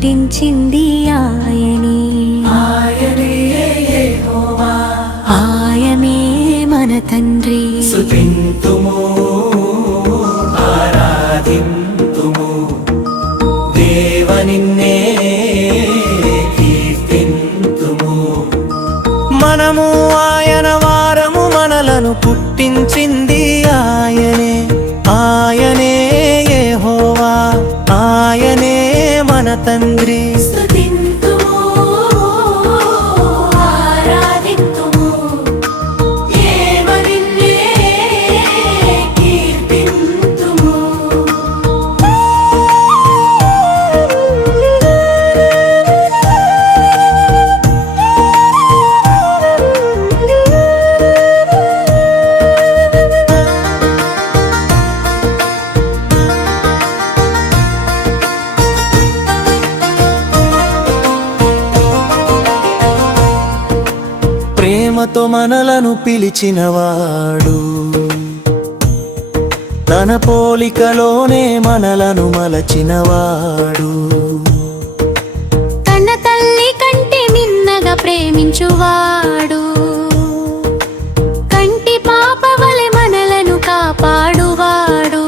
పుట్టించింది ఆయనే. ఆయనే యెహోవా, ఆయనే మన తండ్రి. స్తుతింతుము, ఆరాధింతుము, దేవ నిన్నే కీర్తింతుము. మనము ఆయన వారము, మనలను పుట్టించింది ఆయనే. ఆయనే యెహోవా, ఆయనే మన తండ్రి. ప్రేమతో మనలను పిలిచినవాడు, తన పోలికలోనే మనలను మలచినవాడు. తన తల్లి కంటే మిన్నగా ప్రేమించువాడు, కంటి పాప వలె మనలను కాపాడువాడు.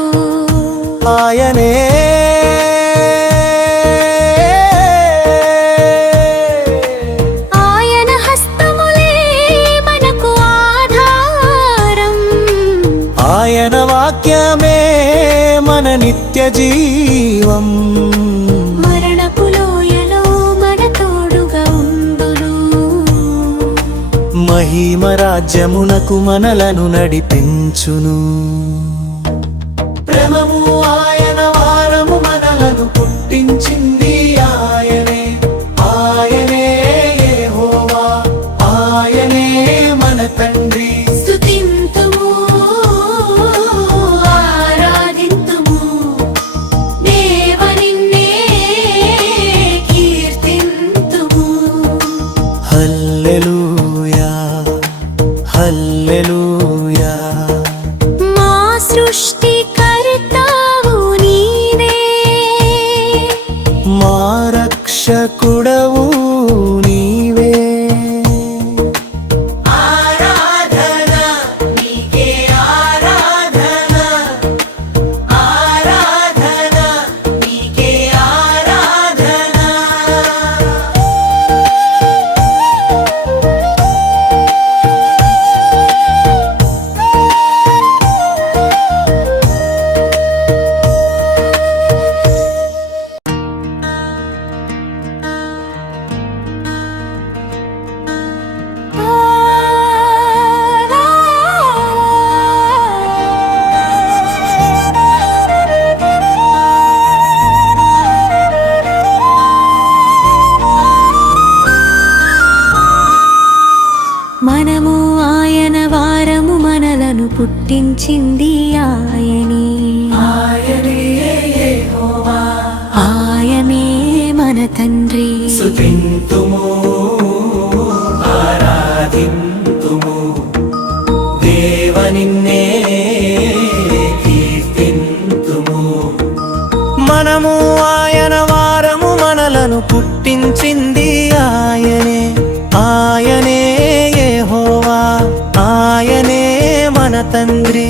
ఆయనే ఆయన వాక్యమే మన నిత్య జీవం. మరణపు లోయలో మన తోడుగా ఉండును, మహిమ రాజ్యమునకు మనలను నడిపించును. ప్రేమము ఆయన వారము, మనలను పుట్టించింది ఆయనే. ఆయనే యెహోవా, ఆయనే మన తండ్రి. హల్లెలూయా, హల్లెలూయా. మా సృష్టికర్తవు నీవే, మా రక్షకుడవు నీవే. ఆరాధన నీకే, ఆరాధన, ఆరాధన నీకే, ఆరాధన. మనము ఆయన వారము, మనలను పుట్టించింది ఆయనే. ఆయనే యెహోవా, ఆయనే మన తండ్రి. స్తుతింతుము, ఆరాధింతుము, దేవ నిన్నే కీర్తింతుము. మనము ఆయన వారము, మనలను పుట్టించింది ఆయనే. ఆయనే యెహోవా, ఆయనే మన తండ్రి.